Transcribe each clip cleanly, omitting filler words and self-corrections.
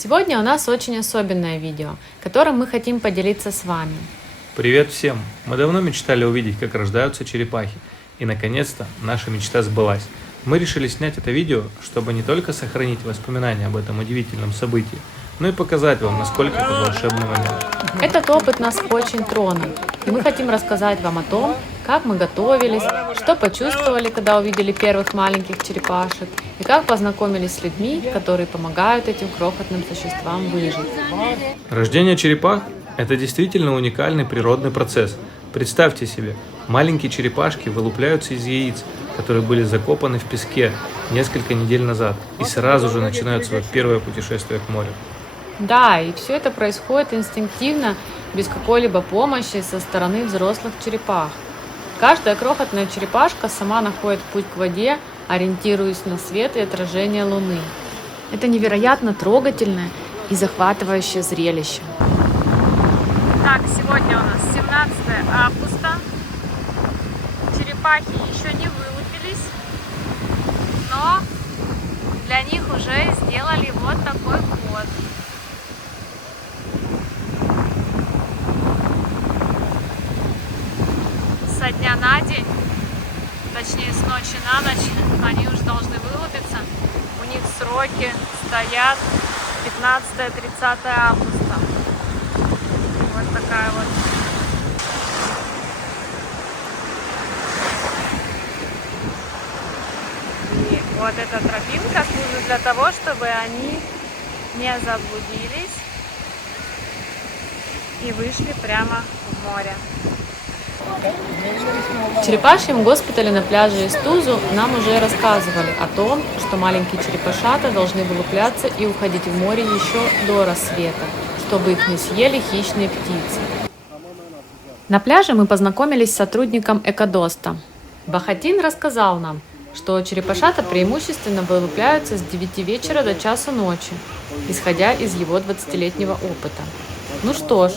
Сегодня у нас очень особенное видео, которым мы хотим поделиться с вами. Привет всем! Мы давно мечтали увидеть, как рождаются черепахи, и наконец-то наша мечта сбылась. Мы решили снять это видео, чтобы не только сохранить воспоминания об этом удивительном событии, но и показать вам, насколько это волшебный момент. Этот опыт нас очень тронул, и мы хотим рассказать вам о том, как мы готовились, что почувствовали, когда увидели первых маленьких черепашек, и как познакомились с людьми, которые помогают этим крохотным существам выжить. Рождение черепах – это действительно уникальный природный процесс. Представьте себе, маленькие черепашки вылупляются из яиц, которые были закопаны в песке несколько недель назад, и сразу же начинают свое первое путешествие к морю. Да, и все это происходит инстинктивно, без какой-либо помощи со стороны взрослых черепах. Каждая крохотная черепашка сама находит путь к воде, ориентируясь на свет и отражение луны. Это невероятно трогательное и захватывающее зрелище. Так, сегодня у нас 17 августа. Черепахи еще не вылупились, но для них уже сделали вот такой ход. Со дня на день, точнее с ночи на ночь, они уже должны вылупиться. У них сроки стоят 15-30 августа. Вот такая вот. И вот эта тропинка служит для того, чтобы они не заблудились и вышли прямо в море. В черепашьем госпитале на пляже Истузу нам уже рассказывали о том, что маленькие черепашата должны вылупляться и уходить в море еще до рассвета, чтобы их не съели хищные птицы. На пляже мы познакомились с сотрудником Экодоста. Бахатин рассказал нам, что черепашата преимущественно вылупляются с 9 вечера до часу ночи, исходя из его 20-летнего опыта. Ну что ж,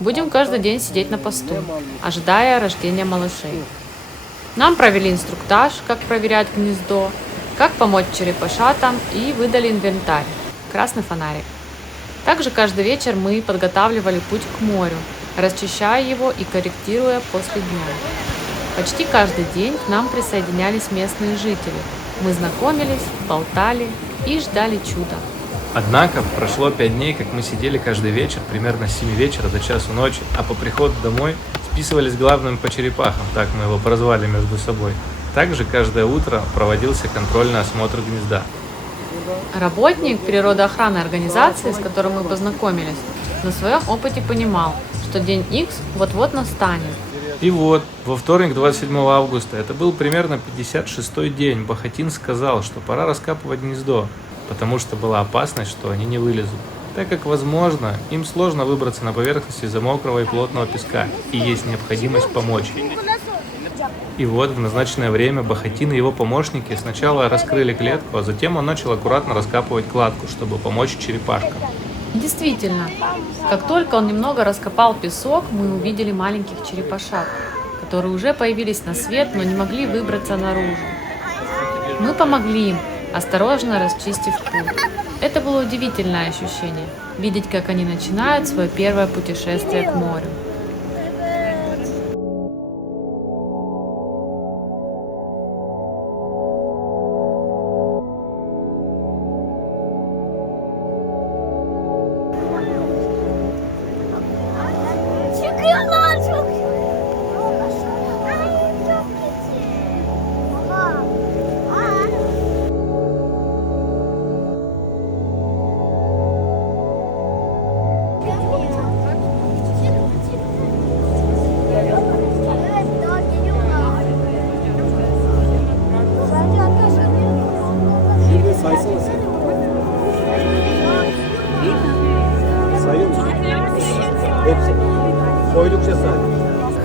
будем каждый день сидеть на посту, ожидая рождения малышей. Нам провели инструктаж, как проверять гнездо, как помочь черепашатам и выдали инвентарь – красный фонарик. Также каждый вечер мы подготавливали путь к морю, расчищая его и корректируя после дня. Почти каждый день к нам присоединялись местные жители. Мы знакомились, болтали и ждали чуда. Однако прошло 5 дней, как мы сидели каждый вечер, примерно с 7 вечера до часу ночи, а по приходу домой списывались главным по черепахам, так мы его прозвали между собой. Также каждое утро проводился контрольный осмотр гнезда. Работник природоохранной организации, с которым мы познакомились, на своем опыте понимал, что день X вот-вот настанет. И вот, во вторник, 27 августа, это был примерно 56-й день, Бахатин сказал, что пора раскапывать гнездо, потому что была опасность, что они не вылезут, так как, возможно, им сложно выбраться на поверхность из-за мокрого и плотного песка, и есть необходимость помочь. И вот в назначенное время Бахатин и его помощники сначала раскрыли клетку, а затем он начал аккуратно раскапывать кладку, чтобы помочь черепашкам. Действительно, как только он немного раскопал песок, мы увидели маленьких черепашат, которые уже появились на свет, но не могли выбраться наружу. Мы помогли им, осторожно расчистив путь. Это было удивительное ощущение – видеть, как они начинают свое первое путешествие к морю.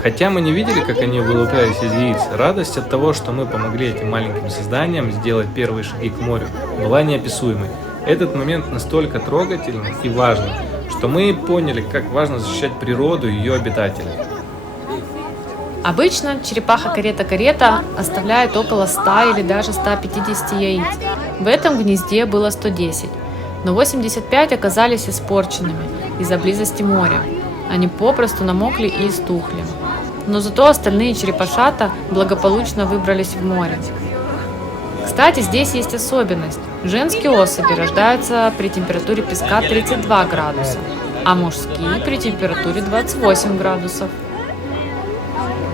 Хотя мы не видели, как они вылуплялись из яиц, радость от того, что мы помогли этим маленьким созданиям сделать первые шаги к морю, была неописуемой. Этот момент настолько трогательный и важный, что мы поняли, как важно защищать природу и ее обитателей. Обычно черепаха карета-карета оставляет около 100 или даже 150 яиц. В этом гнезде было 110. но 85 оказались испорченными из-за близости моря. Они попросту намокли и истухли. Но зато остальные черепашата благополучно выбрались в море. Кстати, здесь есть особенность. Женские особи рождаются при температуре песка 32 градуса, а мужские при температуре 28 градусов.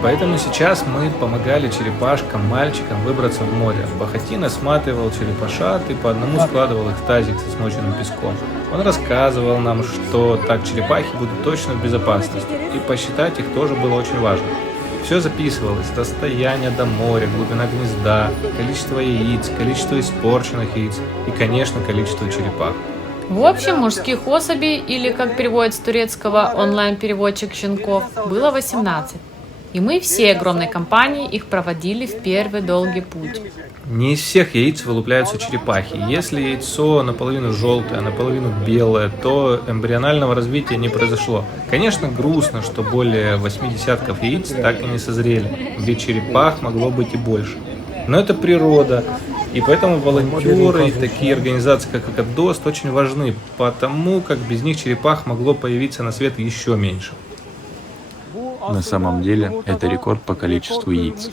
Поэтому сейчас мы помогали черепашкам, мальчикам выбраться в море. Бахатин осматривал черепашат и по одному складывал их в тазик со смоченным песком. Он рассказывал нам, что так черепахи будут точно в безопасности, и посчитать их тоже было очень важно. Все записывалось: расстояние до моря, глубина гнезда, количество яиц, количество испорченных яиц и, конечно, количество черепах. В общем, мужских особей, или, как переводит с турецкого онлайн-переводчик щенков, было 18. И мы всей огромной компанией их проводили в первый долгий путь. Не из всех яиц вылупляются черепахи. Если яйцо наполовину желтое, а наполовину белое, то эмбрионального развития не произошло. Конечно, грустно, что более 8 десятков яиц так и не созрели, ведь черепах могло быть и больше. Но это природа, и поэтому волонтеры и такие организации, как Экодост, очень важны, потому как без них черепах могло появиться на свет еще меньше. На самом деле, это рекорд по количеству яиц.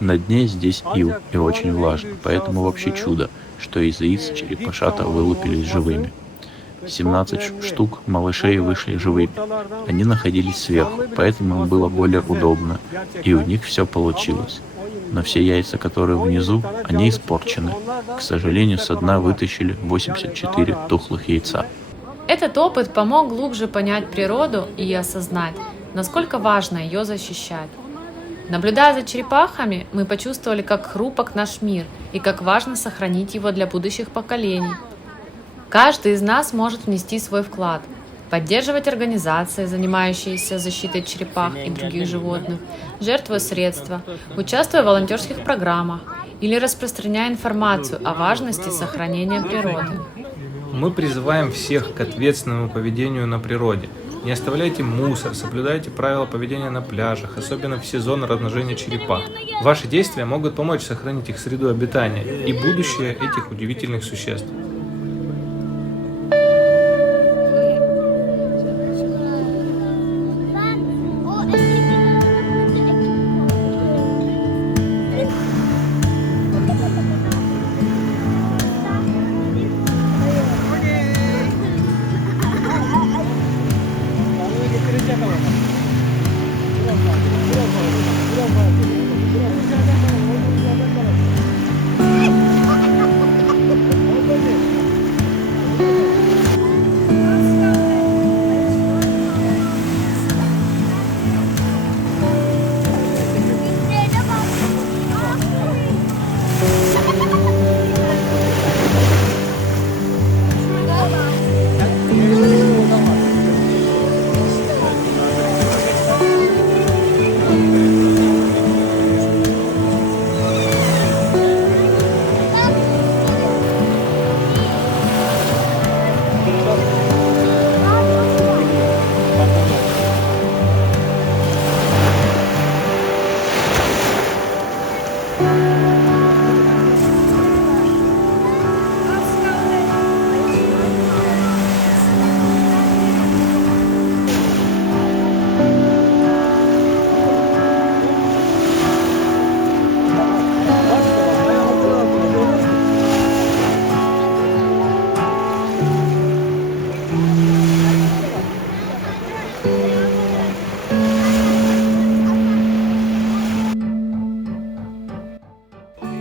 На дне здесь ил и очень влажно, поэтому вообще чудо, что из яиц черепашата вылупились живыми. 17 штук малышей вышли живыми. Они находились сверху, поэтому им было более удобно, и у них все получилось. Но все яйца, которые внизу, они испорчены. К сожалению, со дна вытащили 84 тухлых яйца. Этот опыт помог глубже понять природу и осознать, насколько важно ее защищать. Наблюдая за черепахами, мы почувствовали, как хрупок наш мир и как важно сохранить его для будущих поколений. Каждый из нас может внести свой вклад, поддерживать организации, занимающиеся защитой черепах и других животных, жертвуя средства, участвуя в волонтерских программах или распространяя информацию о важности сохранения природы. Мы призываем всех к ответственному поведению на природе. Не оставляйте мусор, соблюдайте правила поведения на пляжах, особенно в сезон размножения черепах. Ваши действия могут помочь сохранить их среду обитания и будущее этих удивительных существ.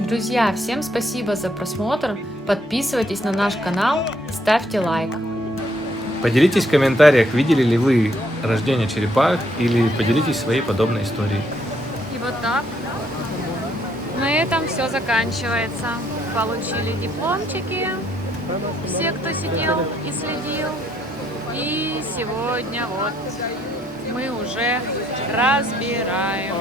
Друзья, всем спасибо за просмотр, подписывайтесь на наш канал, ставьте лайк. Поделитесь в комментариях, видели ли вы рождение черепах или поделитесь своей подобной историей. И вот так. На этом все заканчивается. Получили дипломчики, все, кто сидел и следил. И сегодня вот мы уже разбираем.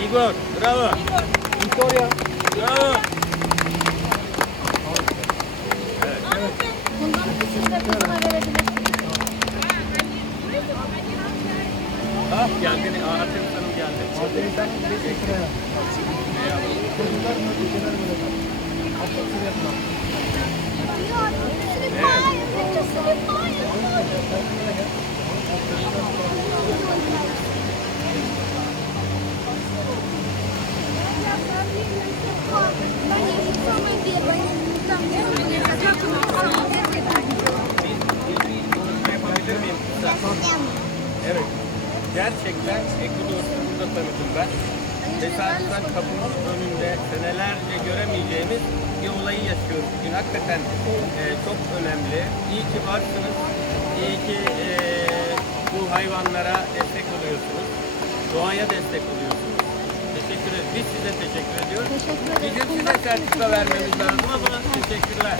Igor, bravo. Victoria. Bravo. Bundan ikisini de kızına verebilir. Ah geldi. Aferin Hanım geldi. Yapabilir miyim? Evet. Gerçekten Ekvadors'u burada tanıdım ben. Tesadüfen kapımız önünde senelerce göremeyeceğimiz bir olayı yaşıyoruz bugün. Hakikaten çok önemli. İyi ki varsınız. İyi ki bu hayvanlara destek oluyorsunuz. Doğaya destek oluyorsunuz. Teşekkür ederiz. Biz size teşekkür ediyoruz. Bir gün size sertifika vermemiz lazım ama teşekkürler.